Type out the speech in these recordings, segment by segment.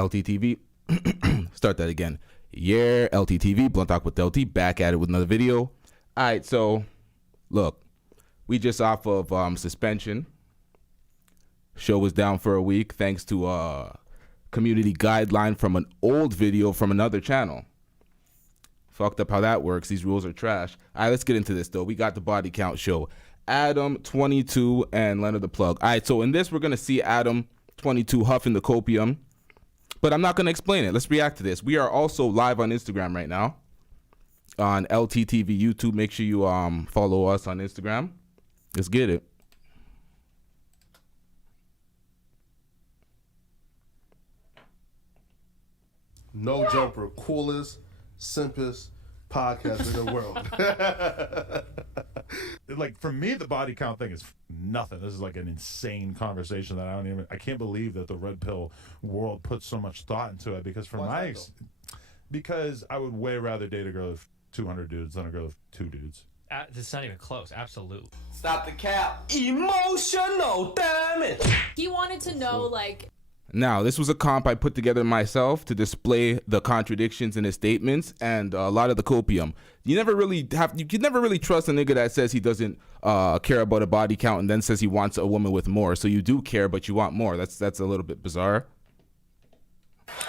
LTTV. Start that again. Yeah, LTTV, Blunt Talk with LT, back at it with another video. All right, so look, we just off of suspension. Show was down for a week thanks to a community guideline from an old video from another channel. Fucked up how that works. These rules are trash. All right, let's get into this, though. We got the body count show. Adam22 and Lena the Plug. All right, so in this, we're going to see Adam22 huffing the Copium. But I'm not going to explain it. Let's react to this. We are also live on Instagram right now. On LTTV YouTube. Make sure you follow us on Instagram. Let's get it. No Jumper, coolest, simpest podcast in the world. Like, for me, the body count thing is nothing. This is like an insane conversation that I can't believe that the red pill world puts so much thought into it, because because I would way rather date a girl with 200 dudes than a girl with 2 dudes. This is not even close. Absolutely. Stop the cap. Emotional damage. He wanted to know, like... Now, this was a comp I put together myself to display the contradictions in his statements and a lot of the copium. You can never really trust a nigga that says he doesn't care about a body count and then says he wants a woman with more. So you do care, but you want more. That's a little bit bizarre.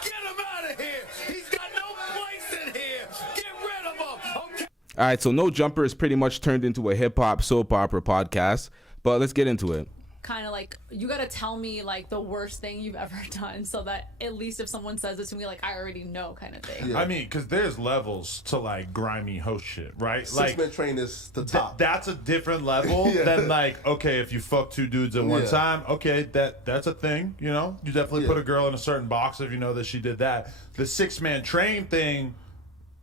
Get him out of here. He's got no place in here. Get rid of him. Okay. All right, so No Jumper is pretty much turned into a hip-hop soap opera podcast, but let's get into it. Kind of like, you gotta tell me like the worst thing you've ever done, so that at least if someone says it to me, like I already know, kind of thing. Yeah. I mean, because there's levels to like grimy host shit, right? Six-man train is the top. That's a different level than like, okay, if you fuck 2 dudes at one time, okay, that's a thing. You know, you definitely put a girl in a certain box if you know that she did that. The 6-man train thing,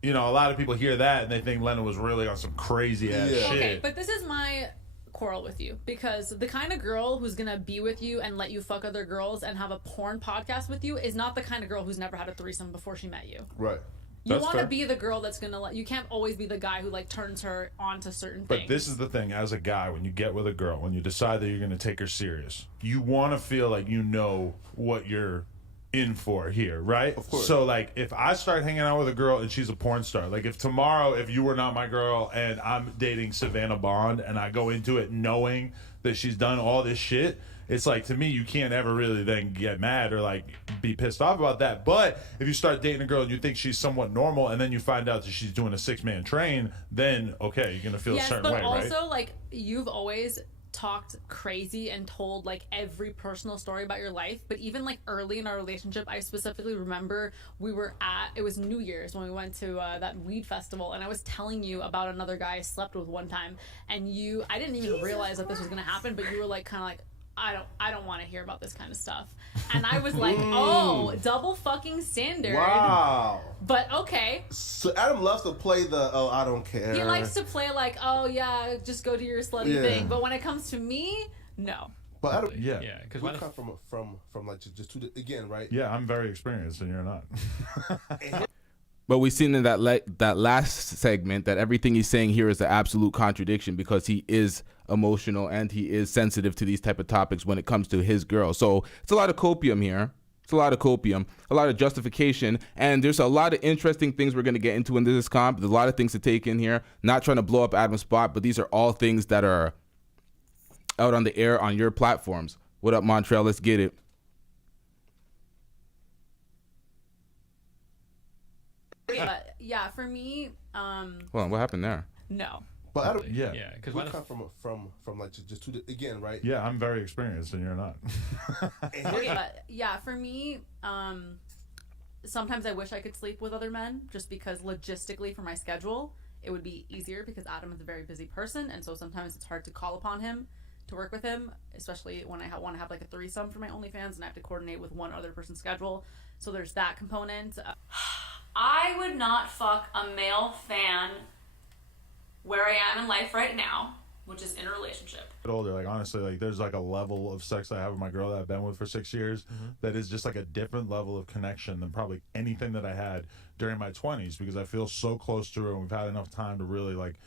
you know, a lot of people hear that and they think Lena was really on some crazy ass shit. Okay, but this is my quarrel with you, because the kind of girl who's gonna be with you and let you fuck other girls and have a porn podcast with you is not the kind of girl who's never had a threesome before she met you. Right. You want to be the girl that's gonna let you. Can't always be the guy who like turns her on to certain things. But this is the thing, as a guy, when you get with a girl, when you decide that you're gonna take her serious, you want to feel like you know what you're in for here, right? Of course. So like, if I start hanging out with a girl and she's a porn star, like if tomorrow, if you were not my girl and I'm dating Savannah Bond and I go into it knowing that she's done all this shit, it's like, to me, you can't ever really then get mad or like be pissed off about that. But if you start dating a girl and you think she's somewhat normal and then you find out that she's doing a 6-man train, then okay, you're gonna feel a certain way, right? But also, like, you've always talked crazy and told like every personal story about your life, but even like early in our relationship, I specifically remember it was New Year's when we went to that weed festival, and I was telling you about another guy I slept with one time, and I didn't even realize that this was gonna happen, but you were like kind of like, I don't want to hear about this kind of stuff. And I was like, oh, double fucking standard. Wow. But okay. So Adam loves to play the, oh, I don't care. He likes to play like, oh yeah, just go do your slutty thing. But when it comes to me, no. But Adam, because we come from like just two again, right? Yeah, I'm very experienced and you're not. But we've seen in that last segment that everything he's saying here is an absolute contradiction, because he is emotional and he is sensitive to these type of topics when it comes to his girl. So it's a lot of copium here. It's a lot of copium, a lot of justification, and there's a lot of interesting things we're going to get into in this comp. There's a lot of things to take in here. Not trying to blow up Adam's spot, but these are all things that are out on the air on your platforms. What up, Montreal? Let's get it. But yeah, for me, Hold on, what happened there? no. But Adam, because we come from like just two again, right? Yeah, I'm very experienced and you're not. Okay, but yeah, for me, sometimes I wish I could sleep with other men, just because logistically for my schedule, it would be easier, because Adam is a very busy person, and so sometimes it's hard to call upon him to work with him, especially when I want to have like a threesome for my OnlyFans and I have to coordinate with one other person's schedule. So there's that component. I would not fuck a male fan where I am in life right now, which is in a relationship. Older, like honestly, like there's like a level of sex I have with my girl that I've been with for 6 years that is just like a different level of connection than probably anything that I had during my 20s, because I feel so close to her and we've had enough time to really like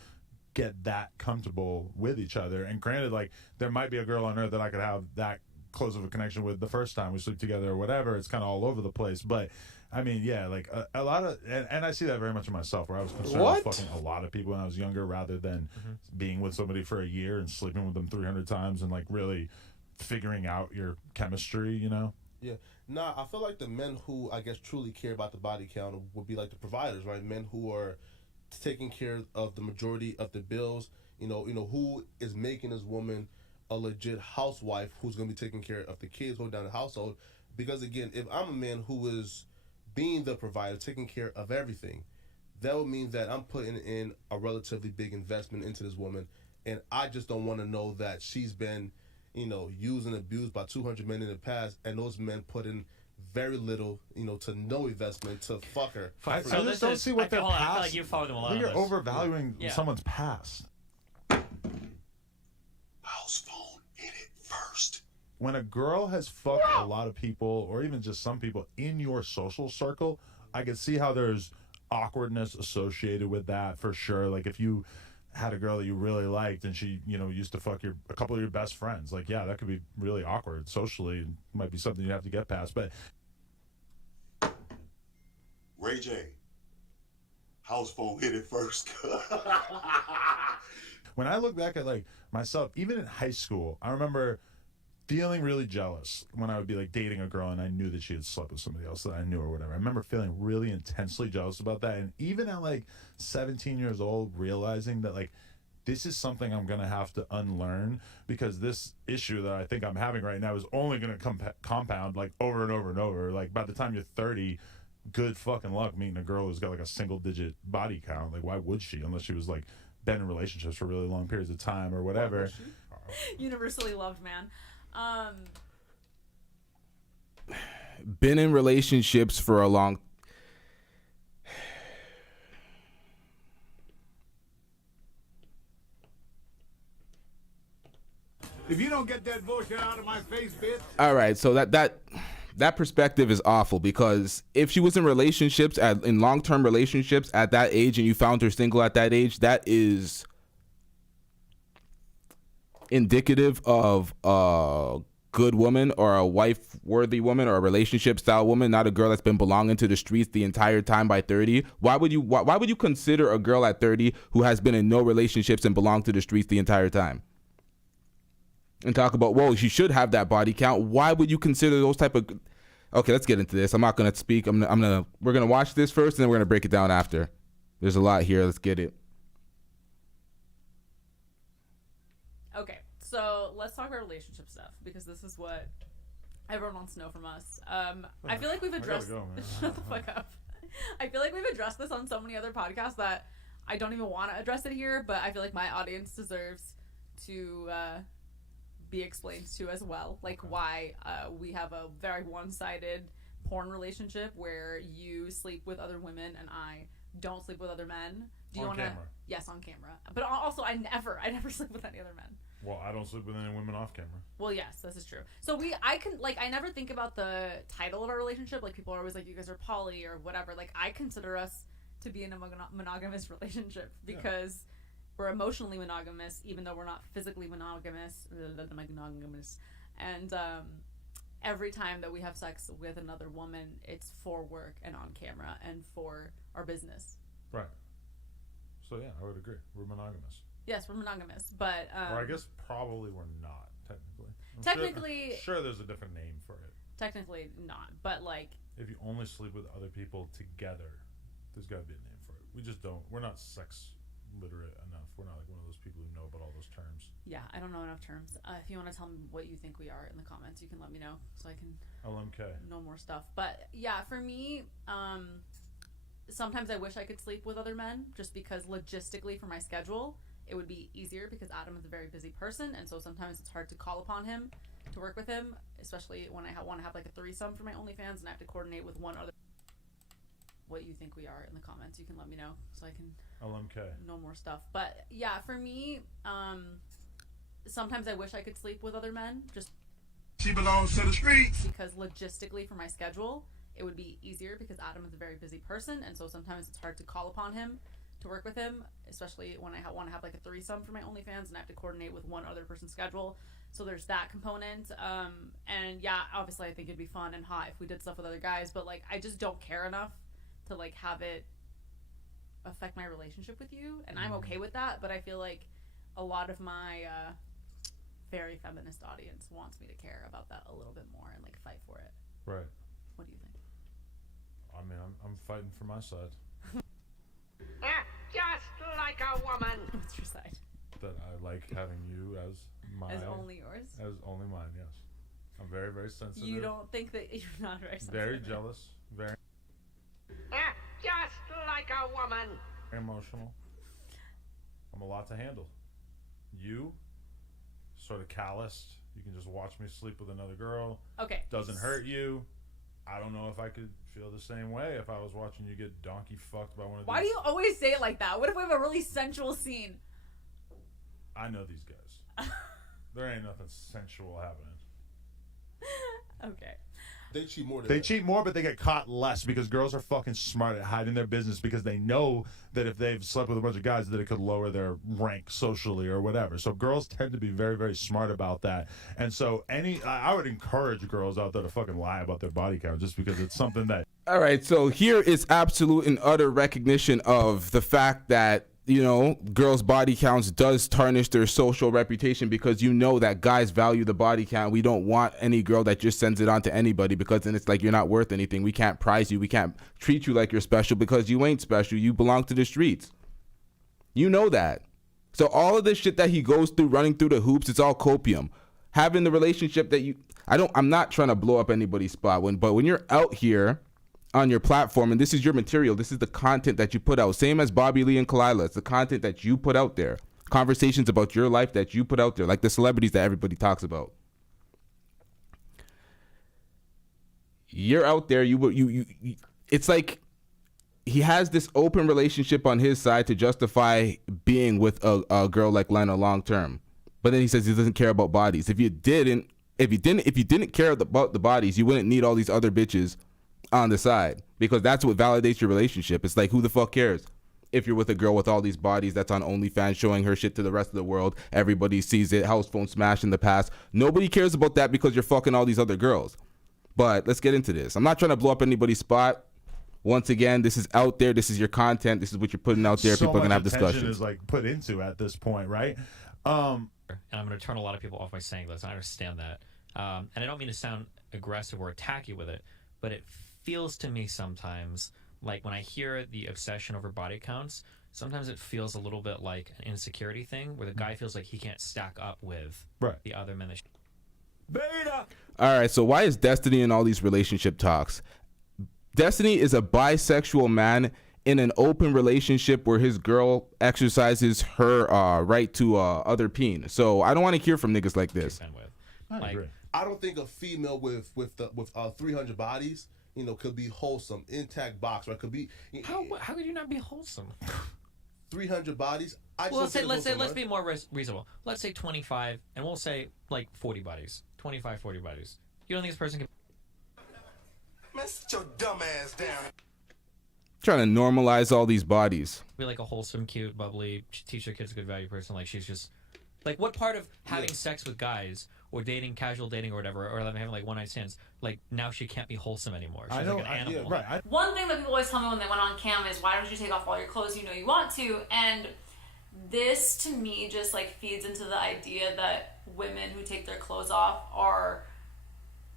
get that comfortable with each other. And granted, like there might be a girl on earth that I could have that close of a connection with the first time we sleep together or whatever. It's kind of all over the place. But I mean, yeah, like a lot of, and I see that very much in myself, where I was concerned with fucking a lot of people when I was younger, rather than being with somebody for a year and sleeping with them 300 times and like really figuring out your chemistry, you know? Yeah. Nah, I feel like the men who, I guess, truly care about the body count would be like the providers, right? Men who are taking care of the majority of the bills. You know, who is making this woman a legit housewife who's going to be taking care of the kids, hold down the household. Because again, if I'm a man who is being the provider, taking care of everything, that would mean that I'm putting in a relatively big investment into this woman, and I just don't want to know that she's been, used and abused by 200 men in the past, and those men put in very little, to no investment to fuck her. I just don't see what their past. I feel like you followed them a lot. You're overvaluing someone's past. House phone, hit it first. When a girl has fucked a lot of people, or even just some people in your social circle, I can see how there's awkwardness associated with that for sure. Like if you had a girl that you really liked and she, used to fuck a couple of your best friends, like, yeah, that could be really awkward socially. It might be something you have to get past. But Ray J, house phone, hit it first. when I look back at like myself, even in high school, I remember feeling really jealous when I would be like dating a girl and I knew that she had slept with somebody else that I knew or whatever. I remember feeling really intensely jealous about that. And even at like 17 years old, realizing that like this is something I'm going to have to unlearn, because this issue that I think I'm having right now is only going to compound like over and over and over. Like by the time you're 30, good fucking luck meeting a girl who's got like a single digit body count. Like why would she, unless she was like been in relationships for really long periods of time or whatever. Universally loved, man. Been in relationships for a long. If you don't get that bullshit out of my face, bitch. All right, so that perspective is awful, because if she was in relationships in long-term relationships at that age and you found her single at that age, that is indicative of a good woman or a wife-worthy woman or a relationship-style woman, not a girl that's been belonging to the streets the entire time by 30. Why would you consider a girl at 30 who has been in no relationships and belonged to the streets the entire time? And talk about, whoa, she should have that body count. Why would you consider those type of... Okay, let's get into this. I'm not going to speak. We're going to watch this first, and then we're going to break it down after. There's a lot here. Let's get it. Okay, so let's talk about relationship stuff, because this is what everyone wants to know from us. I feel like we've addressed... Shut the fuck up. I feel like we've addressed this on so many other podcasts that I don't even want to address it here, but I feel like my audience deserves to... be explained to as well, like why we have a very one-sided porn relationship where you sleep with other women and I don't sleep with other men. Do you want to? Yes, on camera. But also, I never sleep with any other men. Well, I don't sleep with any women off camera. Well, yes, this is true. So I never think about the title of our relationship. Like people are always like, you guys are poly or whatever. Like I consider us to be in a monogamous relationship because. Yeah. We're emotionally monogamous, even though we're not physically monogamous. And every time that we have sex with another woman, it's for work and on camera and for our business. Right. So yeah, I would agree. We're monogamous. Yes, we're monogamous, but or I guess probably we're not technically. I'm sure there's a different name for it. Technically not, but like if you only sleep with other people together, there's got to be a name for it. We just don't. We're not sex literate enough. We're not like one of those people who know about all those terms. Yeah, I don't know enough terms. If you want to tell me what you think we are in the comments, you can let me know so I can know more stuff. But yeah, for me, sometimes I wish I could sleep with other men just because logistically for my schedule, it would be easier because Adam is a very busy person. And so sometimes it's hard to call upon him to work with him, especially when I want to have like a threesome for my OnlyFans and I have to coordinate with one other. What you think we are in the comments, you can let me know so I can know more stuff. But yeah, for me, sometimes I wish I could sleep with other men just she belongs to the streets, because logistically for my schedule it would be easier because Adam is a very busy person and so sometimes it's hard to call upon him to work with him, especially when I want to have like a threesome for my OnlyFans and I have to coordinate with one other person's schedule. So there's that component. And yeah, obviously I think it'd be fun and hot if we did stuff with other guys, but like I just don't care enough to like have it affect my relationship with you, and I'm okay with that. But I feel like a lot of my very feminist audience wants me to care about that a little bit more and like fight for it. Right. What do you think? I mean, I'm fighting for my side. Just like a woman. What's your side? That I like having you as my... As only yours? As only mine, yes. I'm very, very sensitive. You don't think that you're not very sensitive? Very jealous. Very Just like a woman. emotional. I'm a lot to handle. You, sort of calloused. You can just watch me sleep with another girl. Okay. Doesn't hurt you. I don't know if I could feel the same way if I was watching you get donkey fucked by one of these. Why do you always say it like that? What if we have a really sensual scene? I know these guys. There ain't nothing sensual happening. Okay. They cheat more than They that. cheat more, but they get caught less because girls are fucking smart at hiding their business because they know that if they've slept with a bunch of guys that it could lower their rank socially or whatever. So girls tend to be very, very smart about that. And so I would encourage girls out there to fucking lie about their body count just because it's something that... All right, so here is absolute and utter recognition of the fact that, you know, girls' body counts does tarnish their social reputation because you know that guys value the body count. We don't want any girl that just sends it on to anybody because then it's like you're not worth anything. We can't prize you. We can't treat you like you're special because you ain't special. You belong to the streets. You know that. So all of this shit that he goes through, running through the hoops, it's all copium. Having the relationship that I'm not trying to blow up anybody's spot, but when you're out here on your platform, and this is your material, this is the content that you put out, same as Bobby Lee and Kalila, it's the content that you put out there, conversations about your life that you put out there, like the celebrities that everybody talks about. You're out there, you it's like he has this open relationship on his side to justify being with a girl like Lena long term, but then he says he doesn't care about bodies. If you didn't care about the bodies, you wouldn't need all these other bitches on the side, because that's what validates your relationship. It's like, who the fuck cares if you're with a girl with all these bodies that's on OnlyFans showing her shit to the rest of the world? Everybody sees it. House phone smash in the past. Nobody cares about that because you're fucking all these other girls. But let's get into this. I'm not trying to blow up anybody's spot. Once again, this is out there. This is your content. This is what you're putting out there. So people are gonna have much attention discussions. is like put into at this point, right? And I'm going to turn a lot of people off by saying this. I understand that. And I don't mean to sound aggressive or attacky with it, but it feels to me sometimes like when I hear the obsession over body counts, sometimes it feels a little bit like an insecurity thing where the guy feels like he can't stack up with the other men. Beta! All right, so why is Destiny in all these relationship talks? Destiny is a bisexual man in an open relationship where his girl exercises her right to other peen. So I don't want to hear from niggas like this. I agree. I don't think a female with 300 bodies, you know, could be wholesome, intact box, right? Could be. How could you not be wholesome? 300 bodies. Well, let's be more reasonable. Let's say 25, and we'll say like 40 bodies. 25, 40 bodies. You don't think this person can? Man, sit your dumb ass down. Trying to normalize all these bodies. Be like a wholesome, cute, bubbly, teach your kids a good value person. Like she's just like, what part of having sex with guys or dating, casual dating or whatever, or having like one night stands, like now she can't be wholesome anymore. She's like an animal. Yeah, right. One thing that people always tell me when they went on cam is, why don't you take off all your clothes? You know you want to. And this to me just like feeds into the idea that women who take their clothes off are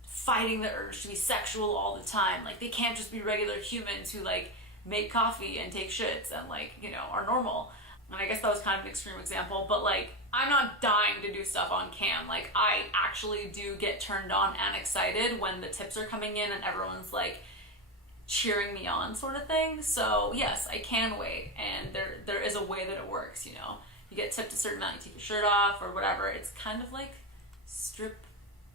fighting the urge to be sexual all the time. Like they can't just be regular humans who like make coffee and take shits and like, you know, are normal. And I guess that was kind of an extreme example, but like I'm not dying to do stuff on cam. Like I actually do get turned on and excited when the tips are coming in and everyone's like cheering me on sort of thing. So yes, I can wait, and there is a way that it works, you know. You get tipped a certain amount, you take your shirt off or whatever. It's kind of like strip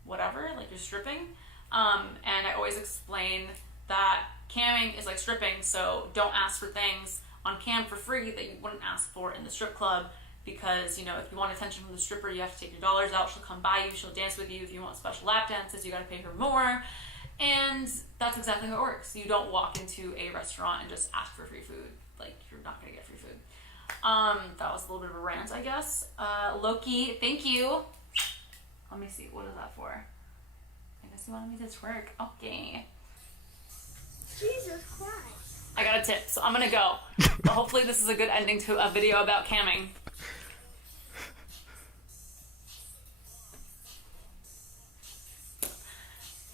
whatever, like you're stripping. And I always explain that camming is like stripping, so don't ask for things on cam for free that you wouldn't ask for in the strip club, because, you know, if you want attention from the stripper, you have to take your dollars out. She'll come by you, she'll dance with you. If you want special lap dances, you gotta pay her more. And that's exactly how it works. You don't walk into a restaurant and just ask for free food. Like, you're not gonna get free food. That was a little bit of a rant, I guess. Loki, thank you. Let me see. What is that for? I guess you wanted me to twerk. Okay. Jesus Christ. I got a tip, so I'm gonna go. But hopefully this is a good ending to a video about camming.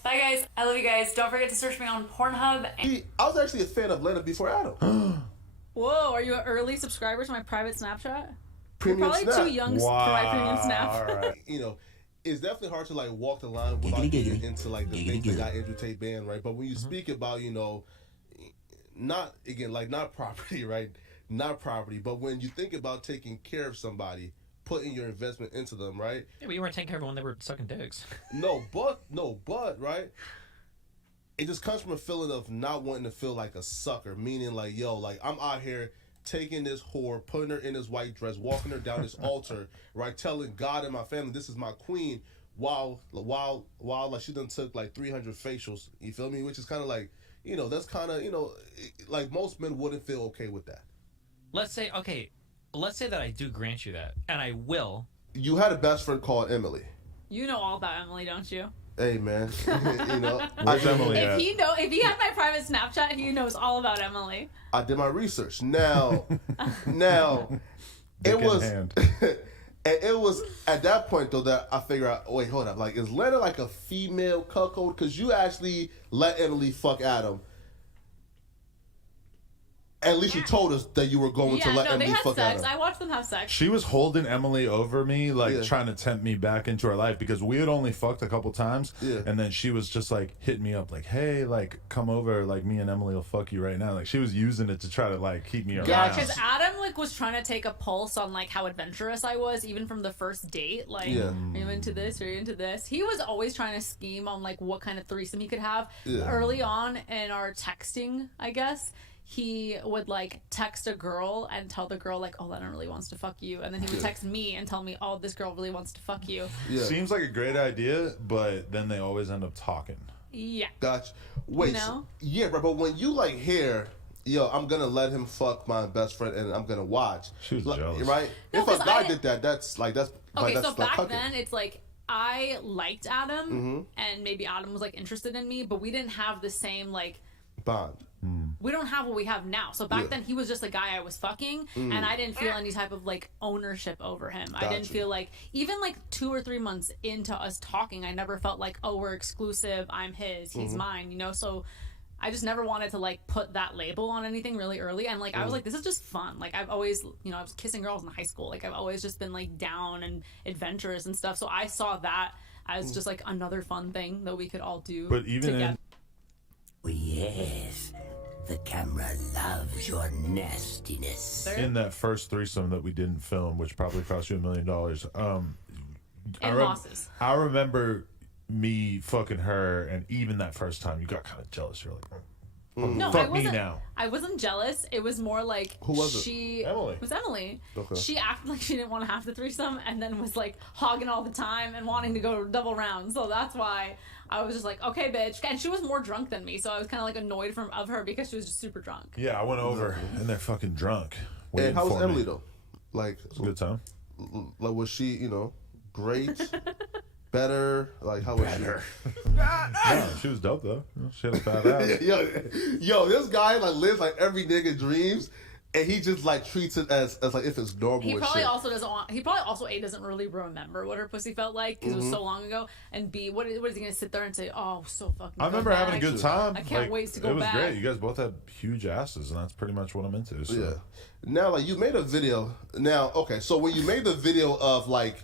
Bye guys. I love you guys. Don't forget to search me on Pornhub. I was actually a fan of Lena before Adam. Whoa, are you an early subscriber to my private Snapchat? Premium You're probably Snap. too young for my premium Snap. All right. You know, it's definitely hard to like walk the line without getting into like the things that got Andrew Tate banned, right? But when you speak about, you know, not again like not property, right? Not property, but when you think about taking care of somebody, putting your investment into them, right? Yeah, but you weren't taking care of them when they were sucking dicks. No, but right? It just comes from a feeling of not wanting to feel like a sucker, meaning like, yo, like I'm out here taking this whore, putting her in this white dress, walking her down this altar, right? Telling God and my family this is my queen, while like she done took like 300 facials. You feel me? Which is kind of like, you know, that's kind of, you know, like most men wouldn't feel okay with that. Let's say that I do grant you that, and I will. You had a best friend called Emily. You know all about Emily, don't you? Hey man, you know. Where's Emily at? If he had my private Snapchat, he knows all about Emily. I did my research. Now, Dick it in was, hand. and it was at that point though that I figure out. Wait, hold up. Like, is Lena like a female cuckold? Because you actually let Emily fuck Adam. At least you told us that you were going to let Emily they had fuck sex. Adam. I watched them have sex. She was holding Emily over me, like Yeah. trying to tempt me back into her life because we had only fucked a couple times. Yeah. And then she was just like hitting me up, like, hey, like, come over. Like, me and Emily will fuck you right now. Like, she was using it to try to, like, keep me around. Yeah, because Adam like was trying to take a pulse on like how adventurous I was, even from the first date. Like, Yeah. are you into this? Are you into this? He was always trying to scheme on like what kind of threesome he could have. Yeah. Early on in our texting, I guess, he would like text a girl and tell the girl like, oh, Lena really wants to fuck you, and then he would text me and tell me, oh, this girl really wants to fuck you. Yeah. Seems like a great idea, but then they always end up talking. Yeah. Gotcha. Wait. You know? Yeah, but when you like hear, yo, I'm gonna let him fuck my best friend and I'm gonna watch. She was like, jealous. right? No, If a 'cause guy I- did that, that's like that's Okay, that's so like back cucking. then it's like I liked Adam, Mm-hmm. and maybe Adam was like interested in me, but we didn't have the same like. Bond. We don't have what we have now. So back Yeah. then he was just a guy I was fucking, and I didn't feel any type of like ownership over him. I didn't Gotcha. feel like, even like 2 or 3 months into us talking, I never felt like, oh, we're exclusive, I'm his, he's mine, you know? So I just never wanted to like put that label on anything really early, and like I was like, this is just fun. Like I've always, you know, I was kissing girls in high school. Like I've always just been like down and adventurous and stuff. So I saw that as just like another fun thing that we could all do But even together. Oh, yes. The camera loves your nastiness. in that first threesome that we didn't film, which probably cost you $1 million, And losses. I remember me fucking her, and even that first time, you got kind of jealous. You're like, No, fuck I me wasn't. now. I wasn't jealous. It was more like Who was it? she Emily. It was Emily. Okay. She acted like she didn't want to have the threesome, and then was like hogging all the time and wanting to go double round. So that's why I was just like, okay, bitch. And she was more drunk than me, so I was kind of like annoyed of her because she was just super drunk. Yeah, I went over, and they're fucking drunk. waiting And how was for Emily me. though? Like, It was a good time. like was she, you know, great, better? Like how was No, she was dope though. She had a fat ass. she? yo, this guy like lives like every nigga dreams, and he just like treats it as like if it's normal. He and probably shit. also doesn't want. He probably also A, doesn't really remember what her pussy felt like because it was so long ago, and B, what is he gonna sit there and say? Oh, so fucking. I remember good, having a man. good time. I can't wait to go It was back. great. You guys both had huge asses, and that's pretty much what I'm into. So. Yeah. Now, like you made a video. Now, okay, so when you made the video of like,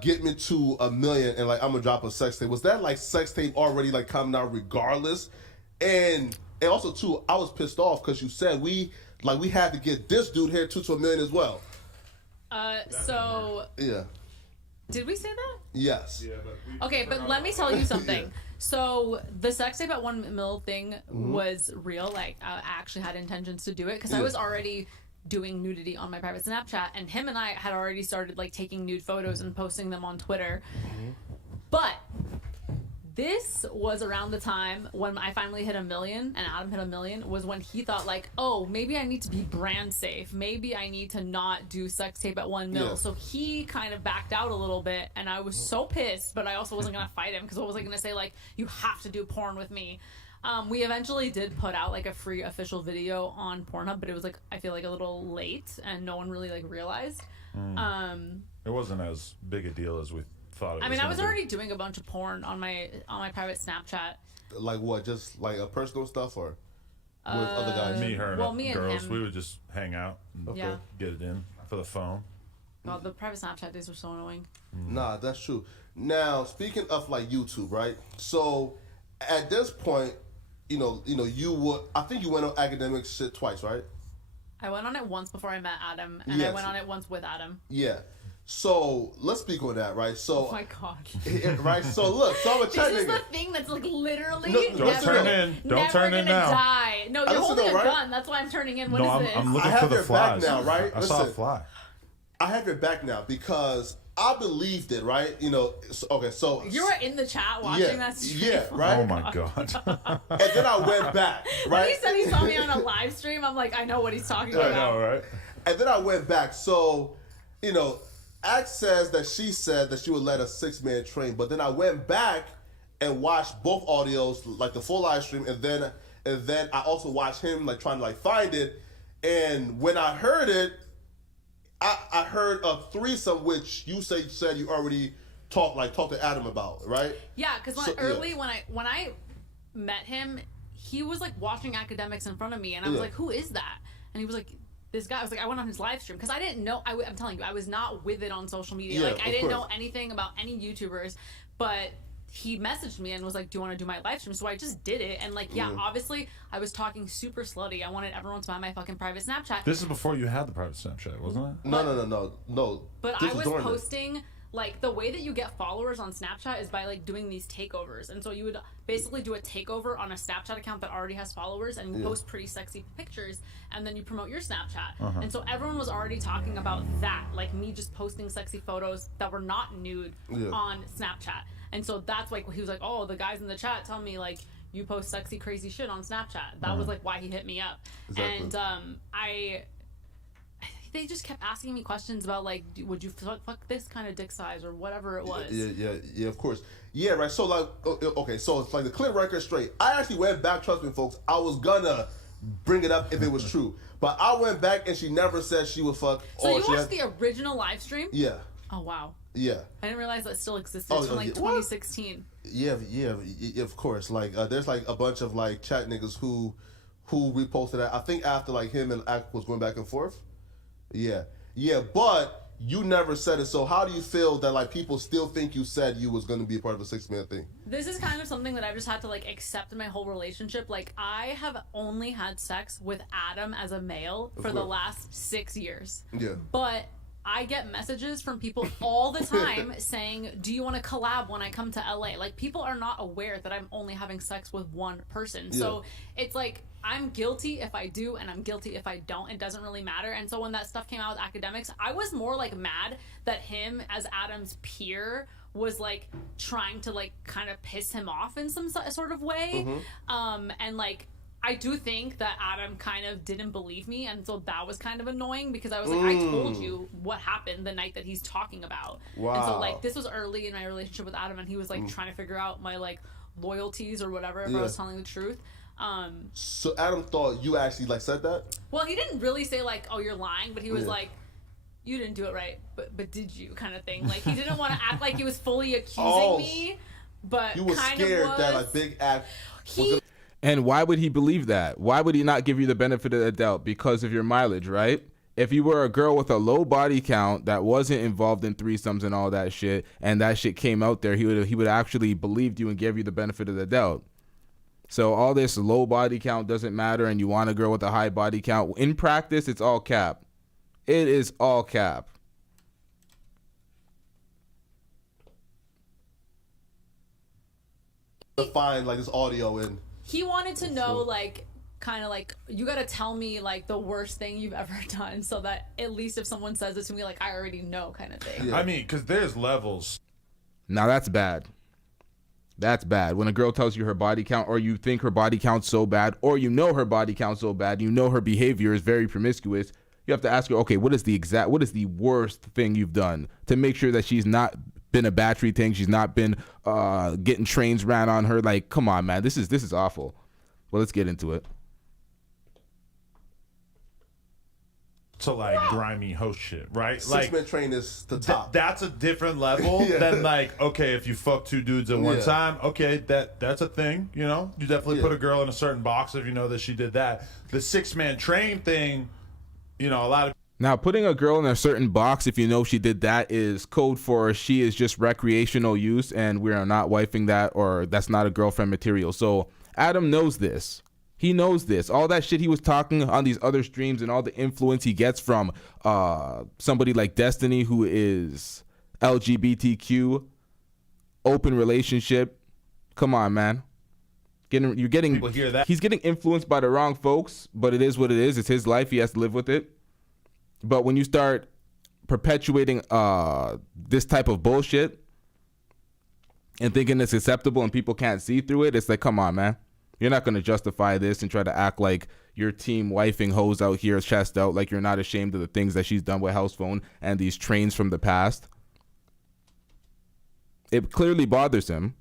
get me to 1 million and like I'm gonna drop a sex tape, was that like sex tape already like coming out regardless? And also too, I was pissed off because you said we had to get this dude here to 1 million as well. So Yeah. did we say that? Yes. Okay, but let me tell you something. So the sex tape at 1 mil thing was real. Like I actually had intentions to do it because I was already doing nudity on my private Snapchat, and him and I had already started like taking nude photos and posting them on Twitter. But this was around the time when I finally hit 1 million and Adam hit 1 million, was when he thought like, oh, maybe I need to be brand safe. Maybe I need to not do sex tape at 1 mil. Yeah. So he kind of backed out a little bit, and I was so pissed, but I also wasn't going to fight him because what was I going to say? Like, you have to do porn with me. We eventually did put out like a free official video on Pornhub, but it was like, I feel like a little late and no one really like realized. It wasn't as big a deal as we thought it was. I mean, I was gonna be. already doing a bunch of porn on my private Snapchat. Like what? Just like a personal stuff or with other guys? Me, her, Well, and me and girls. him. We would just hang out and Yeah. get it in for the phone. God, the private Snapchat days were so annoying. Nah, that's true. Now, speaking of like YouTube, right? So at this point, you would. I think you went on Akadamiks shit twice, right? I went on it once before I met Adam, and I Yes. went on it once with Adam. Yeah. So let's speak on that, right? So Oh my God. right. So look, so I'm a This chat is the nigga. thing that's like literally No, Don't never, turn in. Don't never turn in gonna now. die. No, you're listen holding though, a right? gun. That's why I'm turning in. What is No, this? I'm looking I have for the your back flies. now, right? I saw a Listen. fly. I have your back now because I believed it, right? Okay, so You were in the chat watching that stream. yeah, right. Oh my god. And then I went back, When he right? said he saw me on a live stream, I'm like, I know what he's talking I about. know, right? And then I went back. So, Axe says that she said that she would let a 6-man train, but then I went back and watched both audios, like the full live stream, and then I also watched him like trying to like find it. And when I heard it, I heard a threesome, which you said you already talked to Adam about, right? Yeah, because So, when I met him, he was like watching Akadamiks in front of me, and I was Yeah. like, "Who is that?" And he was like, "This guy." I was like, "I went on his live stream," because I didn't know. I'm telling you, I was not with it on social media. Yeah, Like, I of didn't course. know anything about any YouTubers, but he messaged me and was like, "Do you want to do my live stream?" So I just did it, and like, yeah, obviously, I was talking super slutty. I wanted everyone to buy my fucking private Snapchat. This is before you had the private Snapchat, wasn't it? No. But This I was during it. posting, like, the way that you get followers on Snapchat is by, like, doing these takeovers. And so you would basically do a takeover on a Snapchat account that already has followers, and you post pretty sexy pictures, and then you promote your Snapchat. And so everyone was already talking about that, like, me just posting sexy photos that were not nude on Snapchat. And so that's, like, he was like, oh, the guys in the chat tell me, like, you post sexy, crazy shit on Snapchat. That was, like, why he hit me up. Exactly. And they just kept asking me questions about, like, would you fuck this kind of dick size or whatever it was. Yeah, of course. Yeah, right. So, like, okay, so it's like the clear record straight. I actually went back, trust me, folks. I was gonna bring it up if it was true. But I went back and she never said she would fuck. So you watched the original live stream? Yeah. Oh, wow. Yeah. I didn't realize that still existed. Oh, It's from, like, yeah. 2016. Yeah, of course. Like, there's like a bunch of like chat niggas who reposted that. I think after like him and Ak was going back and forth. Yeah, but you never said it. So how do you feel that like people still think you said you was going to be a part of a 6-man thing? This is kind of something that I've just had to, like, accept in my whole relationship. Like, I have only had sex with Adam as a male for the last 6 years. Yeah. But I get messages from people all the time saying, do you want to collab when I come to LA? Like, people are not aware that I'm only having sex with one person. So it's like, I'm guilty if I do, and I'm guilty if I don't. It doesn't really matter. And so when that stuff came out with Akadamiks, I was more, like, mad that him, as Adam's peer, was, like, trying to, like, kind of piss him off in some sort of way. And, like, I do think that Adam kind of didn't believe me, and so that was kind of annoying because I was like, I told you what happened the night that he's talking about. Wow. And so, like, this was early in my relationship with Adam, and he was, like, trying to figure out my, like, loyalties or whatever if I was telling the truth. So Adam thought you actually like said that? Well, he didn't really say, like, oh, you're lying, but he was like, you didn't do it right, but did you, kind of thing. Like, he didn't want to act like he was fully accusing me, but You were kind scared of was. that like Big Act was gonna And why would he believe that? Why would he not give you the benefit of the doubt? Because of your mileage, right? If you were a girl with a low body count that wasn't involved in threesomes and all that shit, and that shit came out there, he would actually believed you and give you the benefit of the doubt. So all this low body count doesn't matter, and you want a girl with a high body count. In practice, it's all cap. It is all cap. find like this audio and He wanted to know, like, kind of like, you gotta tell me, like, the worst thing you've ever done so that at least if someone says it to me, like, I already know, kind of thing. Yeah. I mean, because there's levels. Now that's bad. That's bad. When a girl tells you her body count, or you think her body count's so bad, or you know her body count's so bad, you know her behavior is very promiscuous, you have to ask her, okay, what is the worst thing you've done to make sure that she's not been a battery thing, she's not been getting trains ran on her. Like, come on, man, this is awful. Well, let's get into it. To like grimy host shit, right? Six-man train is the top. That's a different level than like, okay, if you fuck two dudes at one time, okay, that's a thing, you know? You definitely put a girl in a certain box if you know that she did that. The six-man train thing, you know, a lot of... Now, putting a girl in a certain box, if you know she did that, is code for she is just recreational use, and we are not wifing that, or that's not a girlfriend material. So Adam knows this. He knows this. All that shit he was talking on these other streams and all the influence he gets from somebody like Destiny, who is LGBTQ, open relationship. Come on, man. You're getting people hear that. He's getting influenced by the wrong folks, but it is what it is. It's his life. He has to live with it. But when you start perpetuating this type of bullshit and thinking it's acceptable and people can't see through it, it's like, come on, man. You're not going to justify this and try to act like your team wifing hoes out here chest out, like you're not ashamed of the things that she's done with house phone and these trains from the past. It clearly bothers him.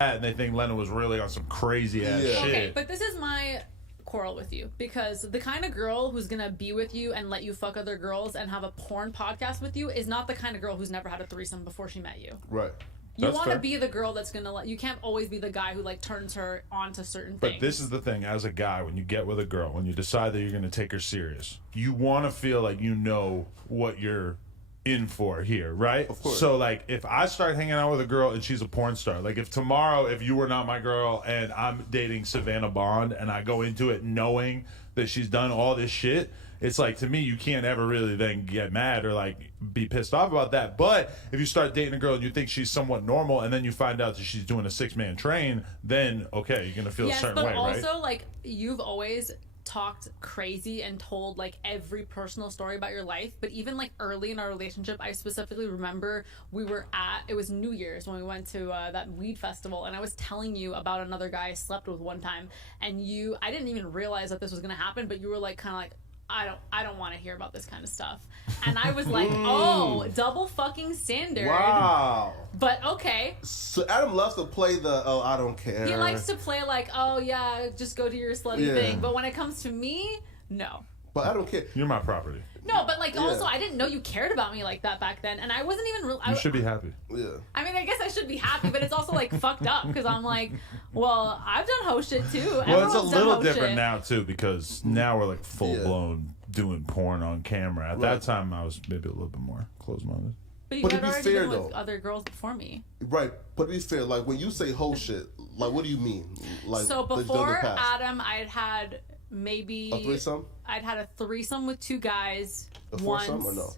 And they think Lena was really on some crazy ass shit. Okay, but this is my quarrel with you, because the kind of girl who's gonna be with you and let you fuck other girls and have a porn podcast with you is not the kind of girl who's never had a threesome before she met you. Right. You want to be the girl that's gonna let. You can't always be the guy who like turns her onto certain things. But this is the thing: as a guy, when you get with a girl, when you decide that you're going to take her serious, you want to feel like you know what you're in for here, right? Of course. So, like, if I start hanging out with a girl and she's a porn star, like, if tomorrow, if you were not my girl and I'm dating Savannah Bond and I go into it knowing that she's done all this shit, it's like, to me, you can't ever really then get mad or like be pissed off about that. But if you start dating a girl and you think she's somewhat normal and then you find out that she's doing a six-man train, then okay, you're gonna feel a certain way, right? But also, like, you've always talked crazy and told like every personal story about your life. But even like early in our relationship, I specifically remember it was New Year's when we went to that weed festival, and I was telling you about another guy I slept with one time, and I didn't even realize that this was gonna happen, but you were like kind of like, I don't want to hear about this kind of stuff. And I was like, oh, double fucking standard. Wow. But okay. So Adam loves to play I don't care. He likes to play like, oh yeah, just go do your slutty thing. But when it comes to me, no. But I don't care. You're my property. No, but like also, I didn't know you cared about me like that back then, and I wasn't even. You should be happy. Yeah. I mean, I guess I should be happy, but it's also like fucked up because I'm like, well, I've done hoe shit too. Well, it's a little different shit. now too, because now we're like full blown doing porn on camera. At that time, I was maybe a little bit more closed-minded. But you But to had be already fair, been though, with other girls before me. Right, but to be fair, like when you say whole shit, like what do you mean? Like So that you've done in the before past? Adam, I'd had maybe A threesome? I'd had a threesome with two guys A once, foursome or no?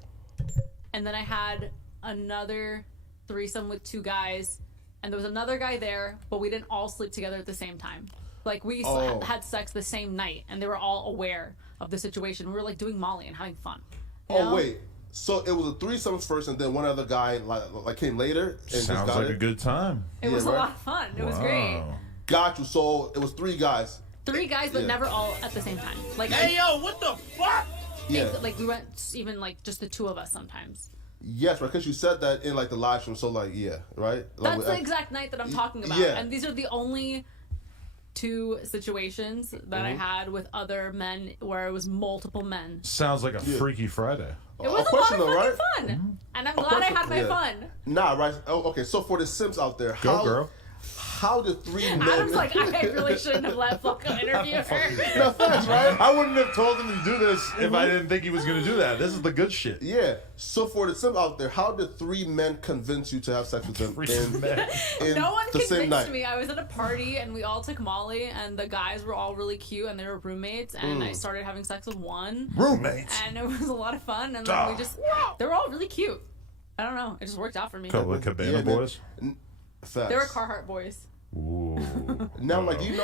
and then I had another threesome with two guys, and there was another guy there, but we didn't all sleep together at the same time. Like we had sex the same night, and they were all aware of the situation. We were like doing Molly and having fun. You know? Wait. So it was a threesome first, and then one other guy like came later. And Sounds just got like a good time. It was a lot of fun. It was great. Got you. So it was three guys. Three guys, but never all at the same time. Like, Hey, yo, what the fuck? Yeah. Like we went even like just the two of us sometimes. Yes, right. Because you said that in like the live stream. So like, yeah, right. Like, That's the exact night that I'm talking about. Yeah. And these are the only two situations that I had with other men where it was multiple men. Sounds like a Freaky Friday. It was a lot of fucking fun. And I'm glad I had my fun. Nah, right. Oh, okay. So for the Sims out there, Girl. How did three men? Adam's like, I really shouldn't have let Flacco interview her. No, thanks, right? I wouldn't have told him to do this if I didn't think he was going to do that. This is the good shit. Yeah. So for the Sims out there, how did three men convince you to have sex with them in No one the same convinced night? me. I was at a party and we all took Molly, and the guys were all really cute and they were roommates, and I started having sex with one. Roommates. And it was a lot of fun, and then they were all really cute. I don't know. It just worked out for me. Couple of Cabana boys. Facts. They were Carhartt boys. Ooh. Now, like, do you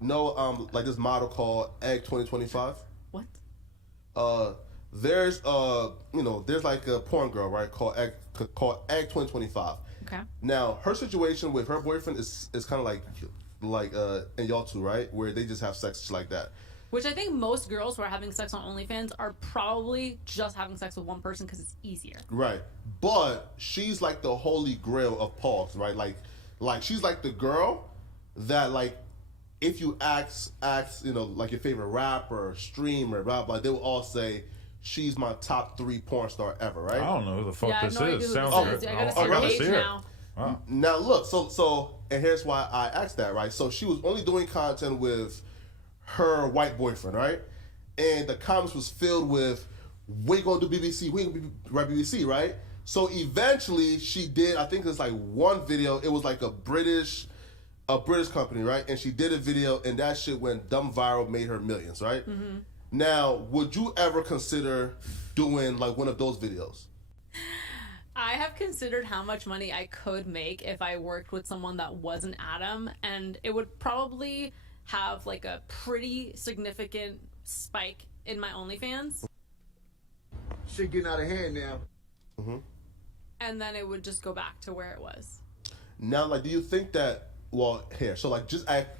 know, like this model called Egg 2025? What? There's there's like a porn girl, right, called Egg 2025. Okay. Now, her situation with her boyfriend is kind of like and y'all two, right? Where they just have sex like that. Which I think most girls who are having sex on OnlyFans are probably just having sex with one person because it's easier. Right. But she's like the holy grail of pogs, right? Like she's like the girl that, like, if you ask, you know, like your favorite rapper, streamer, blah, blah, they will all say, she's my top 3 porn star ever, right? I don't know who the fuck this no is. Sounds good. I gotta see her page now. Wow. Now look, so and here's why I asked that, right? So she was only doing content with her white boyfriend, right? And the comments was filled with, we gonna do BBC, we gonna be BBC, right? So eventually she did, I think it's like one video, it was like a British company, right? And she did a video and that shit went dumb viral, made her millions, right? Mm-hmm. Now, would you ever consider doing like one of those videos? I have considered how much money I could make if I worked with someone that wasn't Adam, and it would probably have like a pretty significant spike in my OnlyFans. Shit getting out of hand now. Mm-hmm. And then it would just go back to where it was. Now, like, do you think that, well, here, so like just act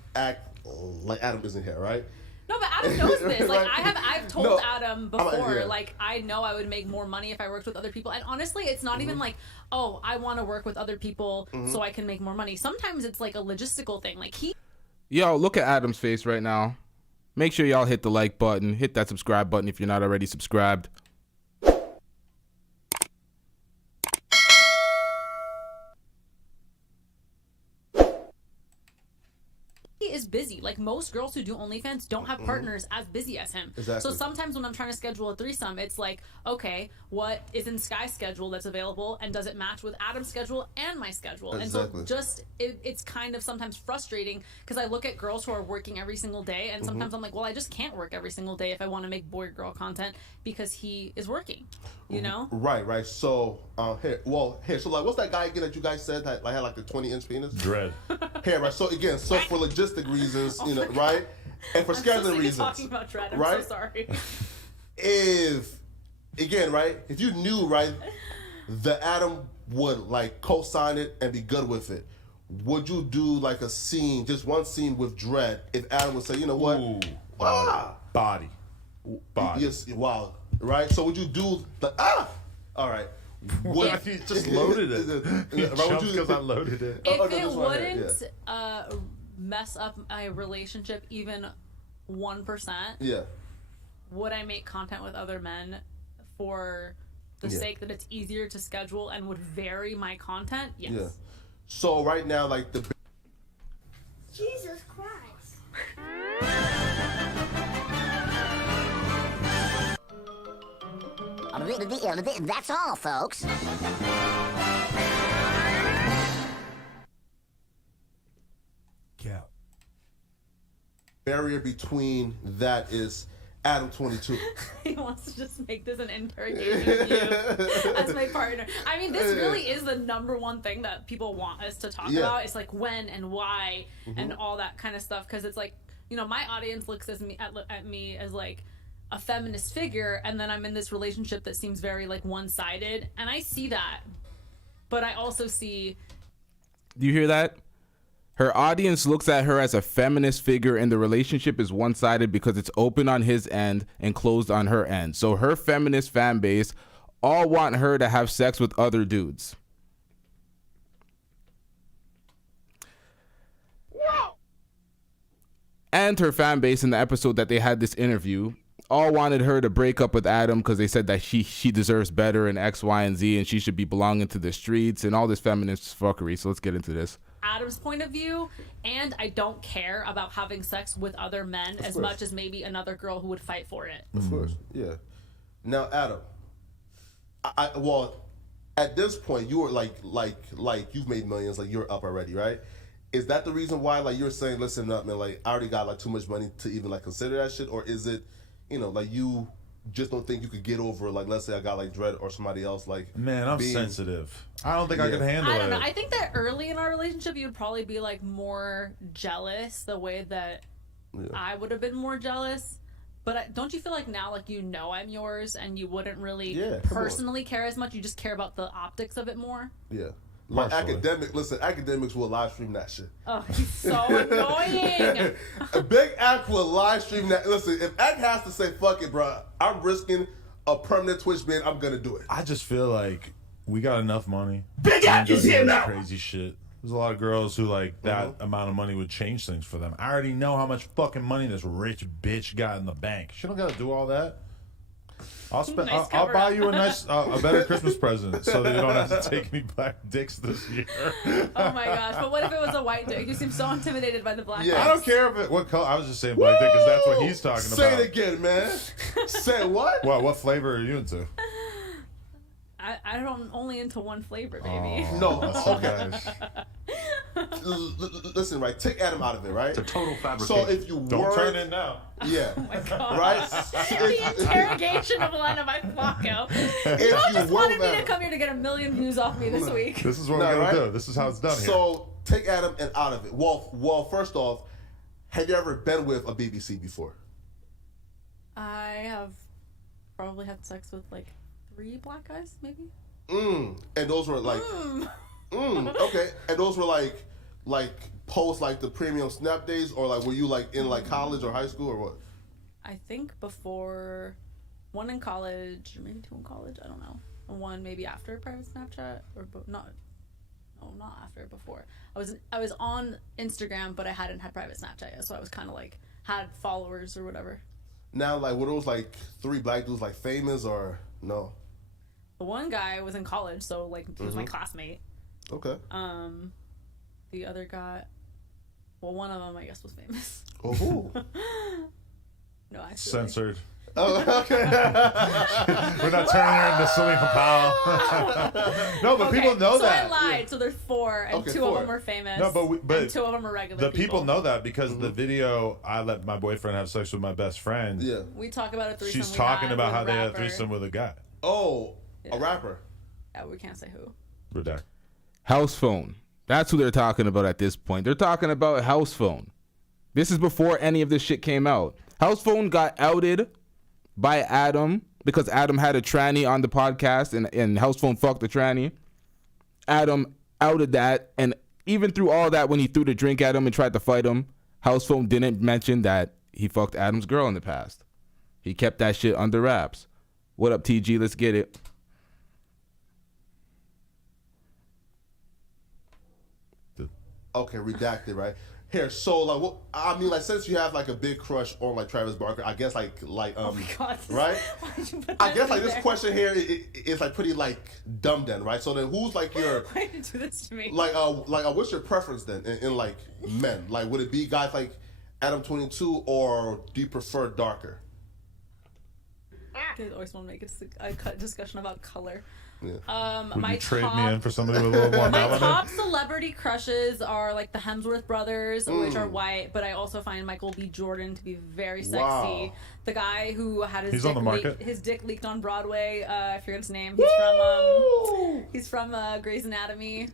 like Adam isn't here, right? No, but Adam knows this. Like, Right. I've told Adam before, yeah. like, I know I would make more money if I worked with other people. And honestly, it's not even like, oh, I want to work with other people so I can make more money. Sometimes it's like a logistical thing. Like, Yo, look at Adam's face right now. Make sure y'all hit the like button. Hit that subscribe button if you're not already subscribed. is busy. Like, most girls who do OnlyFans don't have partners as busy as him. Exactly. So sometimes when I'm trying to schedule a threesome, it's like, okay, what is in Sky's schedule that's available, and does it match with Adam's schedule and my schedule? Exactly. And so just it's kind of sometimes frustrating because I look at girls who are working every single day, and sometimes I'm like, well, I just can't work every single day if I want to make boy girl content because he is working, you know? Right. So here, so like, what's that guy again that you guys said that like had like the 20-inch penis? Dread. Here, right. So again, so for logistic reasons, you know, right, and for scheduling reasons, talking about Dread. I'm right? so sorry. If you knew, right, the Adam would like co-sign it and be good with it, would you do like a scene, just one scene with Dread? If Adam would say, you know what, Ooh, body. yes, wow, right? So would you do the all right? What? You just loaded it. Because I loaded it. If it wouldn't mess up my relationship even 1%, yeah, would I make content with other men for the sake that it's easier to schedule and would vary my content? Yes. Yeah. So right now, like the Jesus Christ. That's all, folks. barrier between that is Adam22. He wants to just make this an interrogation of you as my partner. I mean, this really is the number one thing that people want us to talk about. It's like when and why and all that kind of stuff. Because it's like, you know, my audience looks at me as like a feminist figure, and then I'm in this relationship that seems very like one-sided, and I see that, but I also see. Do you hear that? Her audience looks at her as a feminist figure, and the relationship is one-sided because it's open on his end and closed on her end. So her feminist fan base all want her to have sex with other dudes. Wow. And her fan base in the episode that they had this interview all wanted her to break up with Adam because they said that she deserves better and X, Y, and Z, and she should be belonging to the streets and all this feminist fuckery. So let's get into this. Adam's point of view, and I don't care about having sex with other men as much as maybe another girl who would fight for it. Of course, yeah. Now, Adam, well, at this point, you were like you've made millions, like you're up already, right? Is that the reason why, like, you're saying, listen up, man, like I already got like too much money to even like consider that shit, or is it, you know, like you just don't think you could get over, like, let's say I got like Dread or somebody else, like, man, I'm sensitive. I don't think I could handle it. I don't know. I think that early in our relationship, you would probably be like more jealous the way that I would have been more jealous. But don't you feel like now, like, you know, I'm yours and you wouldn't really personally care as much? You just care about the optics of it more? Yeah. Like Partially. Akadamiks will live stream that shit. Oh, he's so annoying. A Big Act will live stream that. Listen, if Act has to say fuck it, bro, I'm risking a permanent Twitch ban. I'm gonna do it. I just feel like we got enough money. Big Act is here now. Crazy shit. There's a lot of girls who like that amount of money would change things for them. I already know how much fucking money this rich bitch got in the bank. She don't gotta do all that. I'll spend. Nice I'll cover buy up. you a better Christmas present so that you don't have to take any black dicks this year. Oh my gosh! But what if it was a white dick? You seem so intimidated by the black. Yeah. I don't care if it what color. I was just saying black dick because that's what he's talking Say about. it again, man. Say what? What flavor are you into? I don't only into one flavor, baby. No. That's so Okay. nice. Listen, right? Take Adam out of it, right? It's a total fabrication. So if you Don't were, turn in now. yeah, Oh my god! right? The interrogation of Lena by Flacco. If You you just were wanted me that- to come here to get 1 million views off me this week. This is what No, we're gonna right? do. This is how it's done here. So take Adam and out of it. Well, first off, have you ever been with a BBC before? I have probably had sex with like 3 black guys, maybe. And those were like, okay. And those were like post like the premium snap days, or like were you like in like college or high school or what? I think before, 1 in college, or maybe 2 in college. I don't know. And 1 maybe after private Snapchat, or not. No, not after. Before. I was on Instagram, but I hadn't had private Snapchat yet, so I was kind of like had followers or whatever. Now, like, were those like 3 black dudes like famous or no? The one guy was in college, so like he was my classmate. Okay. The other guy, well, one of them I guess was famous. Oh, who? No, actually. Censored. Oh, okay. We're not turning her into Selena Powell. No, but people know so that. I lied. So there's 4, and Okay, 2 of 4. them were famous. No, but and 2 of them are regular the people know that because the video I let my boyfriend have sex with my best friend. Yeah. We talk about a threesome. She's we talking had about with how a they had a rapper. threesome with a guy. Oh, a rapper. Yeah, we can't say who. Redact. House phone. That's who they're talking about at this point. They're talking about house phone. This is before any of this shit came out. House phone got outed by Adam because Adam had a tranny on the podcast and house phone fucked the tranny. Adam outed that, and even through all that, when he threw the drink at him and tried to fight him, house phone didn't mention that he fucked Adam's girl in the past. He kept that shit under wraps. What up, TG? Let's get it. Okay, redacted, right? Here, so like, what? I mean, like, since you have like a big crush on like Travis Barker, I guess like Oh my god. right? Why did you put I that guess in like this there? question here is like pretty like dumb then, right? So then, who's like your Why did you do this to me? what's your preference then in like men? Like, would it be guys like Adam22, or do you prefer darker? I always want to make a discussion about color. Yeah. Would My you trade top, me in for somebody with a little more my melanin? top celebrity crushes are like the Hemsworth brothers, which Mm. are white, but I also find Michael B. Jordan to be very sexy. Wow. The guy who had He's on the market. his dick leaked on Broadway. I forget his name. He's from Grey's Anatomy.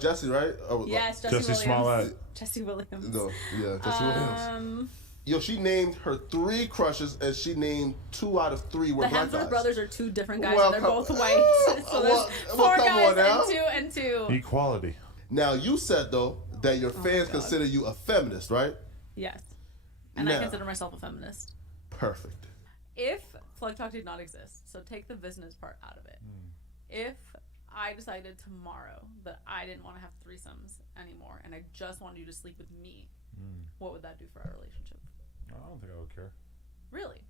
Jesse, right? Yes, Jesse Williams. Smollett. Jesse Williams. No, yeah, Jesse Williams. Yo, she named her 3 crushes, and she named 2 out of 3 were The black Hemsworth guys. brothers are 2 different guys, Well, and they're both white. So there's 4 come guys on now. and 2. Equality. Now, you said though that your fans God. consider you a feminist, right? Yes. And Now. I consider myself a feminist. Perfect. If Plug Talk did not exist, so take the business part out of it. If I decided tomorrow that I didn't want to have threesomes anymore and I just wanted you to sleep with me, what would that do for our relationship? I don't think I would care. Really?